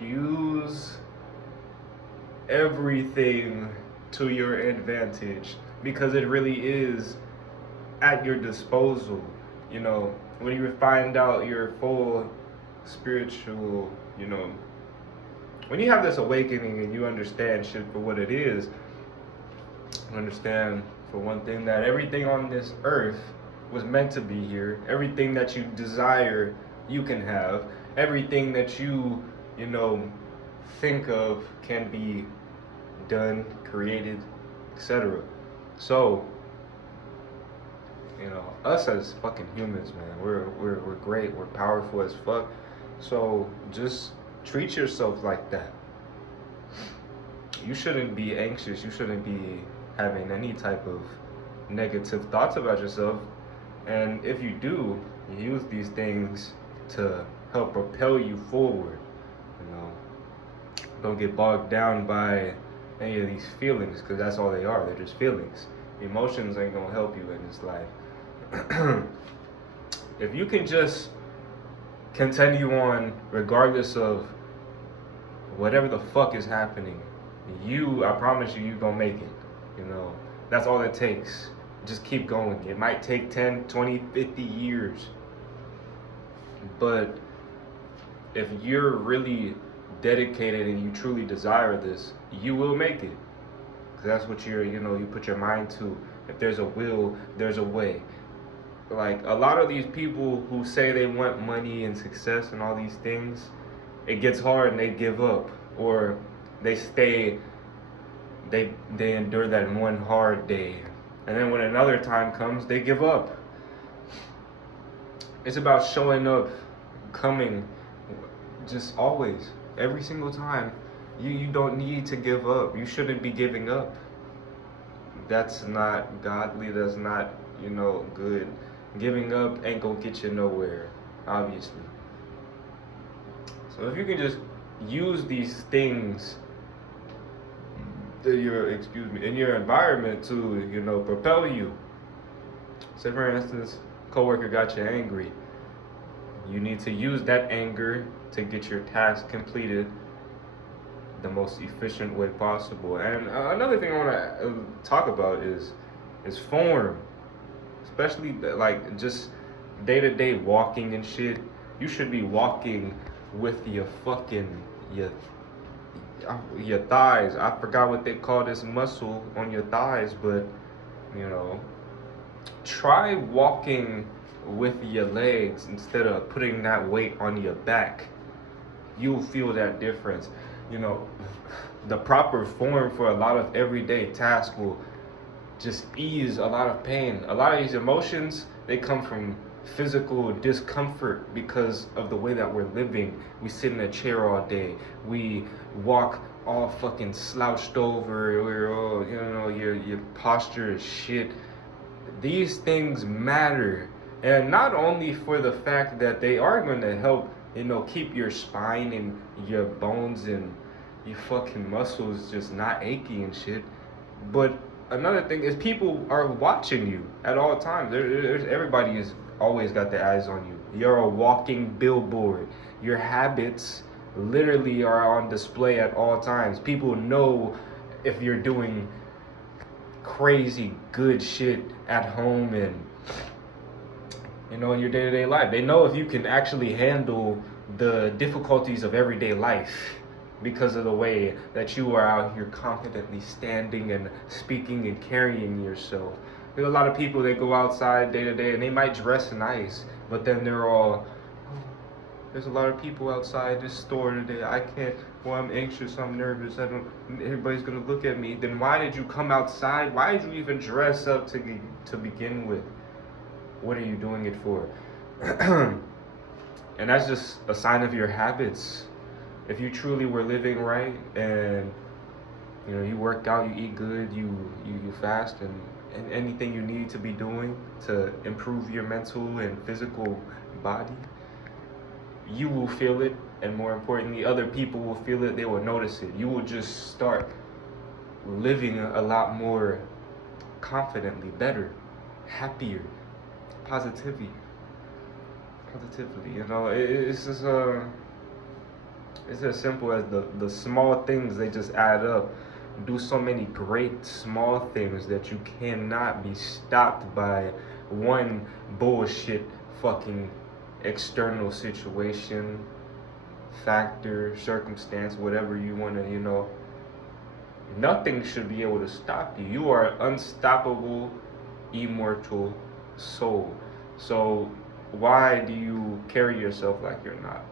use everything to your advantage because it really is at your disposal. You know, when you find out your full spiritual, when you have this awakening and you understand shit for what it is, you understand for one thing that everything on this earth was meant to be here. Everything that you desire, you can have. Everything that you know, think of can be done, created, etc. So, us as fucking humans, man, we're great. We're powerful as fuck. So just treat yourself like that. You shouldn't be anxious. You shouldn't be having any type of negative thoughts about yourself. And if you do, you use these things to help propel you forward. Don't get bogged down by any of these feelings, because that's all they are. They're just feelings. Emotions ain't gonna help you in this life. If you can just continue on regardless of whatever the fuck is happening, I promise you're gonna make it. That's all it takes. Just keep going. It might take 10, 20, 50 years. But if you're really dedicated and you truly desire this, you will make it. Because that's what you put your mind to. If there's a will, there's a way. Like, a lot of these people who say they want money and success and all these things, it gets hard and they give up. Or they endure that one hard day. And then when another time comes, they give up. It's about showing up, coming, just always, every single time. You don't need to give up. You shouldn't be giving up. That's not godly. That's not, good. Giving up ain't gonna get you nowhere, obviously. So if you can just use these things in your environment to, propel you. Say for instance, coworker got you angry. You need to use that anger to get your task completed the most efficient way possible. And another thing I want to talk about is form, especially like just day-to-day walking and shit. You should be walking with your thighs. I forgot what they call this muscle on your thighs, but try walking with your legs instead of putting that weight on your back. You'll feel that difference. The proper form for a lot of everyday tasks will just ease a lot of pain. A lot of these emotions, they come from physical discomfort because of the way that we're living. We sit in a chair all day. We walk all fucking slouched over. We're all, your posture is shit. These things matter. And not only for the fact that they are going to help, keep your spine and your bones and your fucking muscles just not achy and shit. But another thing is people are watching you at all times. Everybody is always got their eyes on you. You're a walking billboard. Your habits literally are on display at all times. People know if you're doing crazy good shit at home and in your day-to-day life. They know if you can actually handle the difficulties of everyday life because of the way that you are out here confidently standing and speaking and carrying yourself. There's a lot of people that go outside day to day and they might dress nice, but then they're all, there's a lot of people outside this store today. I can't, I'm anxious, I'm nervous, everybody's gonna look at me. Then why did you come outside? Why did you even dress up to begin with? What are you doing it for? And that's just a sign of your habits. If you truly were living right and you work out, you eat good, you fast, and anything you need to be doing to improve your mental and physical body, you will feel it, and more importantly, other people will feel it. They will notice it. You will just start living a lot more confidently, better, happier, positively. It's just It's as simple as the small things, they just add up. Do so many great small things that you cannot be stopped by one bullshit fucking external situation, factor, circumstance, whatever you want to, nothing should be able to stop you. You are an unstoppable, immortal soul. So why do you carry yourself like you're not?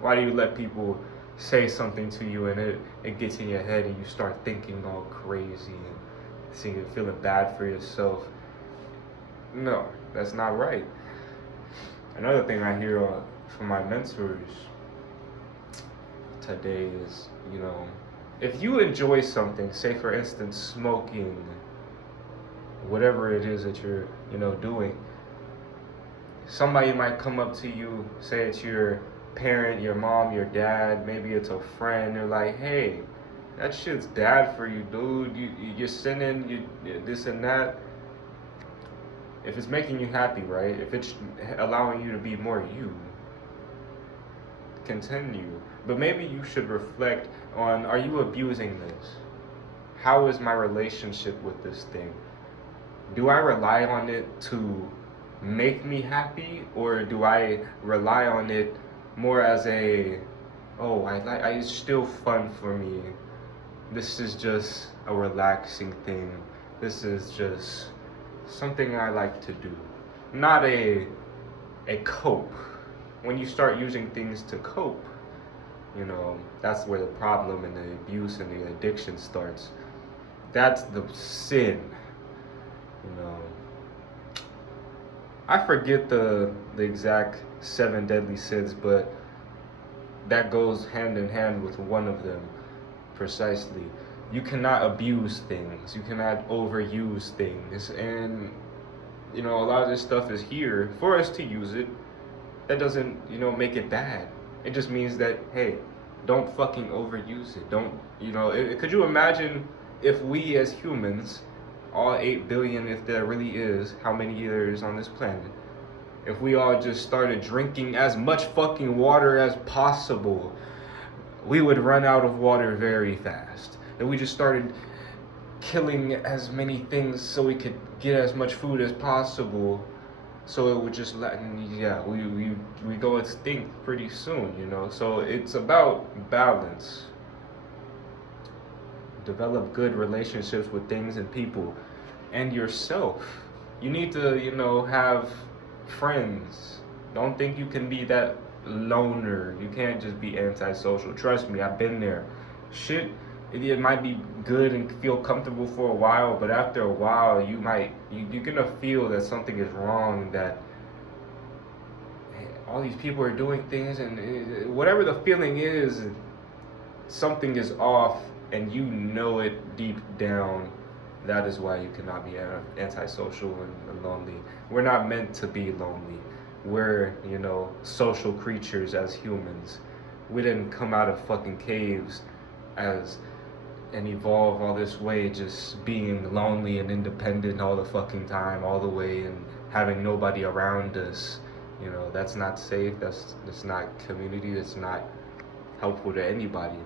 Why do you let people say something to you and it gets in your head and you start thinking all crazy and feeling bad for yourself? No, that's not right. Another thing I hear from my mentors today is, if you enjoy something, say for instance smoking, whatever it is that you're, doing, somebody might come up to you, say it's your parent, your mom, your dad, maybe it's a friend, they're like, hey, that shit's bad for you, dude, you're sinning, you this and that. If it's making you happy, right? If it's allowing you to be more you, continue. But maybe you should reflect on, are you abusing this? How is my relationship with this thing? Do I rely on it to make me happy, or do I rely on it more as it's still fun for me. This is just a relaxing thing. This is just something I like to do. Not a cope. When you start using things to cope, that's where the problem and the abuse and the addiction starts. That's the sin. I forget the exact 7 deadly sins, but that goes hand in hand with one of them precisely. You cannot abuse things. You cannot overuse things. And, a lot of this stuff is here for us to use it. That doesn't, make it bad. It just means that, hey, don't fucking overuse it. Don't, could you imagine if we as humans, all 8 billion, if there really is, how many there is on this planet, if we all just started drinking as much fucking water as possible, we would run out of water very fast. If we just started killing as many things so we could get as much food as possible, so it would just we go extinct pretty soon, So it's about balance. Develop good relationships with things and people and yourself. You need to, have friends. Don't think you can be that loner. You can't just be antisocial. Trust me, I've been there. Shit, it might be good and feel comfortable for a while, but after a while, you're gonna feel that something is wrong, that all these people are doing things, and whatever the feeling is, something is off, and you know it deep down. That is why you cannot be antisocial and lonely. We're not meant to be lonely. We're, social creatures as humans. We didn't come out of fucking caves and evolve all this way just being lonely and independent all the fucking time, all the way, and having nobody around us. That's not safe. That's not community. That's not helpful to anybody.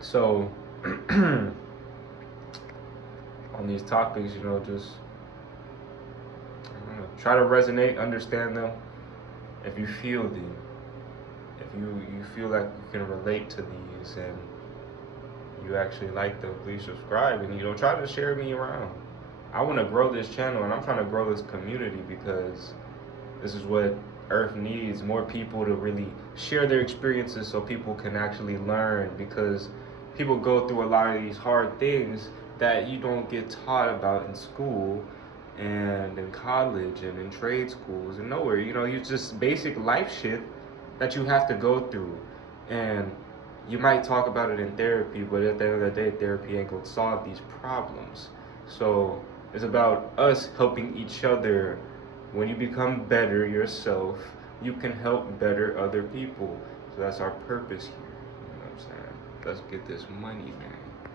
So on these topics, just try to resonate, understand them. If you feel them, if you feel like you can relate to these and you actually like them, please subscribe and try to share me around. I want to grow this channel, and I'm trying to grow this community, because this is what Earth needs. More people to really share their experiences so people can actually learn, because people go through a lot of these hard things that you don't get taught about in school and in college and in trade schools and nowhere. You just basic life shit that you have to go through. And you might talk about it in therapy, but at the end of the day, therapy ain't gonna solve these problems. So it's about us helping each other. When you become better yourself, you can help better other people. So that's our purpose here. You know what I'm saying? Let's get this money, man.